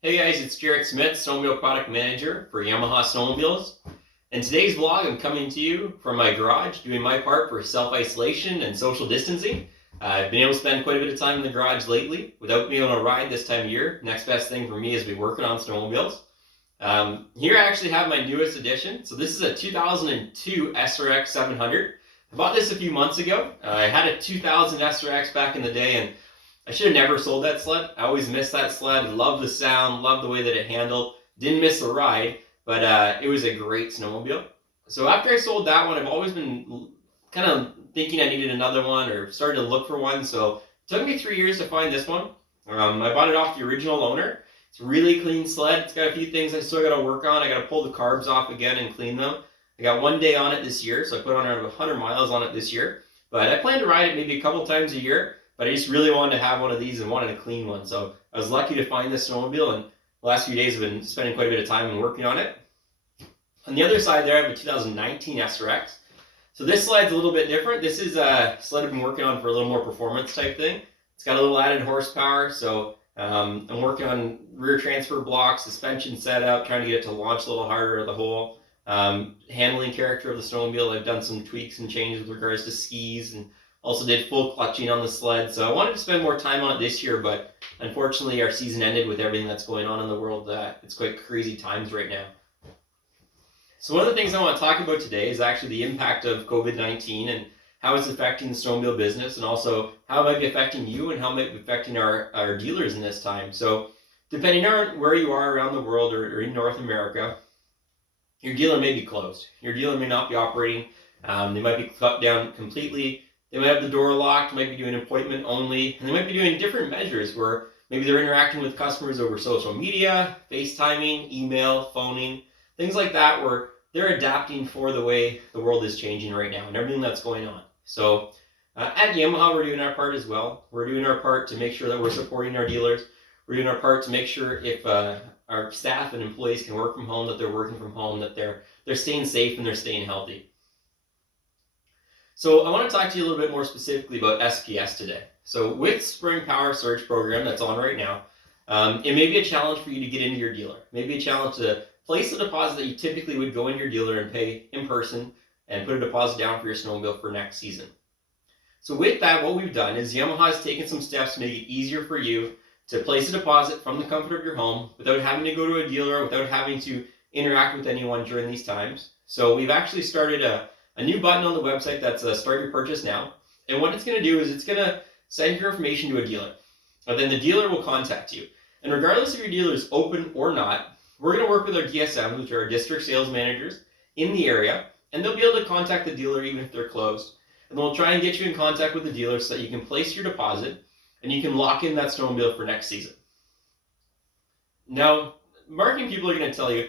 Hey guys, it's Jaret Smith, Snowmobile Product Manager for Yamaha Snowmobiles. In today's vlog, I'm coming to you from my garage, doing my part for self-isolation and social distancing. I've been able to spend quite a bit of time in the garage lately without being able to ride this time of year. Next best thing for me is to be working on snowmobiles. Here I actually have my newest addition. So this is a 2002 SRX 700. I bought this a few months ago. I had a 2000 SRX back in the day, and I should have never sold that sled. I always missed that sled. Loved the sound, loved the way that it handled. Didn't miss the ride, but it was a great snowmobile. So after I sold that one, I've always been kind of thinking I needed another one or started to look for one. So it took me 3 years to find this one. I bought it off the original owner. It's a really clean sled. It's got a few things I still got to work on. I got to pull the carbs off again and clean them. I got 1 day on it this year, so I put on around 100 miles on it this year. But I plan to ride it maybe a couple times a year. But I just really wanted to have one of these and wanted a clean one. So I was lucky to find this snowmobile, and the last few days I've been spending quite a bit of time and working on it. On the other side there, I have a 2019 SRX. So this slide's a little bit different. This is a sled I've been working on for a little more performance type thing. It's got a little added horsepower, so I'm working on rear transfer blocks, suspension setup, trying to get it to launch a little harder of the hole. Handling character of the snowmobile, I've done some tweaks and changes with regards to skis, and also did full clutching on the sled. So I wanted to spend more time on it this year, but unfortunately our season ended with everything that's going on in the world. It's quite crazy times right now. So one of the things I want to talk about today is actually the impact of COVID-19 and how it's affecting the snowmobile business, and also how it might be affecting you and how it might be affecting our dealers in this time. So depending on where you are around the world or in North America, your dealer may be closed. Your dealer may not be operating. They might be cut down completely. They might have the door locked, might be doing appointment only, and they might be doing different measures where maybe they're interacting with customers over social media, FaceTiming, email, phoning, things like that, where they're adapting for the way the world is changing right now and everything that's going on. So at Yamaha, we're doing our part as well. We're doing our part to make sure that we're supporting our dealers. We're doing our part to make sure if our staff and employees can work from home, that they're working from home, that they're staying safe and they're staying healthy. So I want to talk to you a little bit more specifically about SPS today. So with Spring Power Surge program that's on right now, it may be a challenge for you to get into your dealer. Maybe a challenge to place a deposit that you typically would go in your dealer and pay in person and put a deposit down for your snowmobile for next season. So with that, what we've done is Yamaha has taken some steps to make it easier for you to place a deposit from the comfort of your home without having to go to a dealer, without having to interact with anyone during these times. So we've actually started a new button on the website that's Start Your Purchase Now. And what it's going to do is it's going to send your information to a dealer. And then the dealer will contact you. And regardless if your dealer is open or not, we're going to work with our DSMs, which are our district sales managers in the area. And they'll be able to contact the dealer even if they're closed. And they'll try and get you in contact with the dealer so that you can place your deposit and you can lock in that snowmobile for next season. Now, marketing people are going to tell you,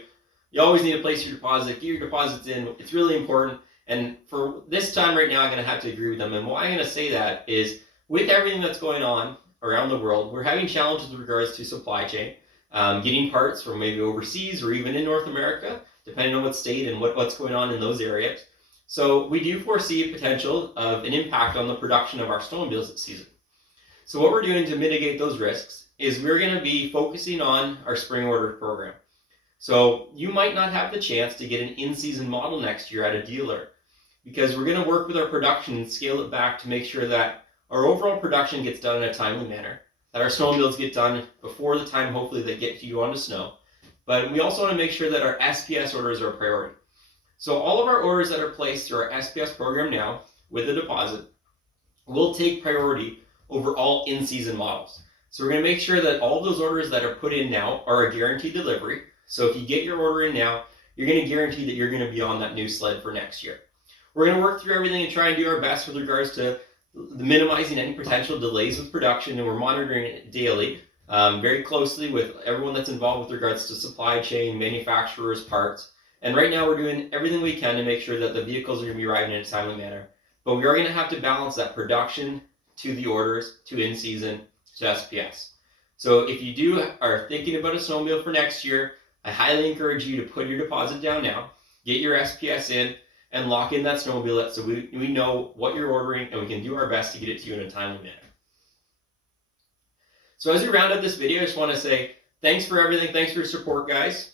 you always need to place your deposit, get your deposits in. It's really important. And for this time right now, I'm going to have to agree with them. And why I'm going to say that is with everything that's going on around the world, we're having challenges with regards to supply chain, getting parts from maybe overseas or even in North America, depending on what state and what's going on in those areas. So we do foresee a potential of an impact on the production of our snowmobiles this season. So what we're doing to mitigate those risks is we're going to be focusing on our spring order program. So you might not have the chance to get an in-season model next year at a dealer, because we're going to work with our production and scale it back to make sure that our overall production gets done in a timely manner, that our snowmobiles get done before the time hopefully they get you onto snow. But we also want to make sure that our SPS orders are a priority. So all of our orders that are placed through our SPS program now with a deposit will take priority over all in-season models. So we're going to make sure that all those orders that are put in now are a guaranteed delivery. So if you get your order in now, you're going to guarantee that you're going to be on that new sled for next year. We're going to work through everything and try and do our best with regards to minimizing any potential delays with production, and we're monitoring it daily, very closely with everyone that's involved with regards to supply chain, manufacturers, parts. And right now we're doing everything we can to make sure that the vehicles are going to be arriving in a timely manner. But we are going to have to balance that production to the orders, to in-season, to SPS. So if you are thinking about a snowmobile for next year, I highly encourage you to put your deposit down now, get your SPS in, and lock in that snowmobile so we know what you're ordering and we can do our best to get it to you in a timely manner. So as we round up this video, I just want to say Thanks for everything. Thanks for your support, guys.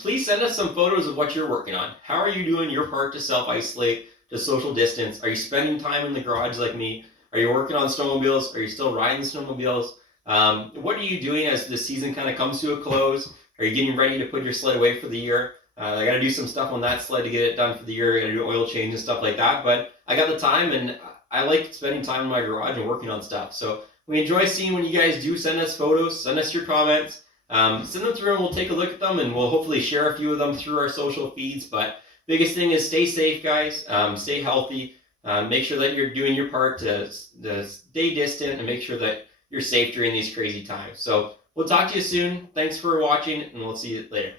Please send us some photos of what you're working on. How are you doing your part to self-isolate, to social distance? Are you spending time in the garage like me? Are you working on snowmobiles? Are you still riding snowmobiles? What are you doing as the season kind of comes to a close? Are you getting ready to put your sled away for the year? I got to do some stuff on that sled to get it done for the year. I got to do oil change and stuff like that. But I got the time, and I like spending time in my garage and working on stuff. So we enjoy seeing when you guys do send us photos, send us your comments. Send them through and we'll take a look at them, and we'll hopefully share a few of them through our social feeds. But biggest thing is stay safe, guys. Stay healthy. Make sure that you're doing your part to stay distant and make sure that you're safe during these crazy times. So we'll talk to you soon. Thanks for watching, and we'll see you later.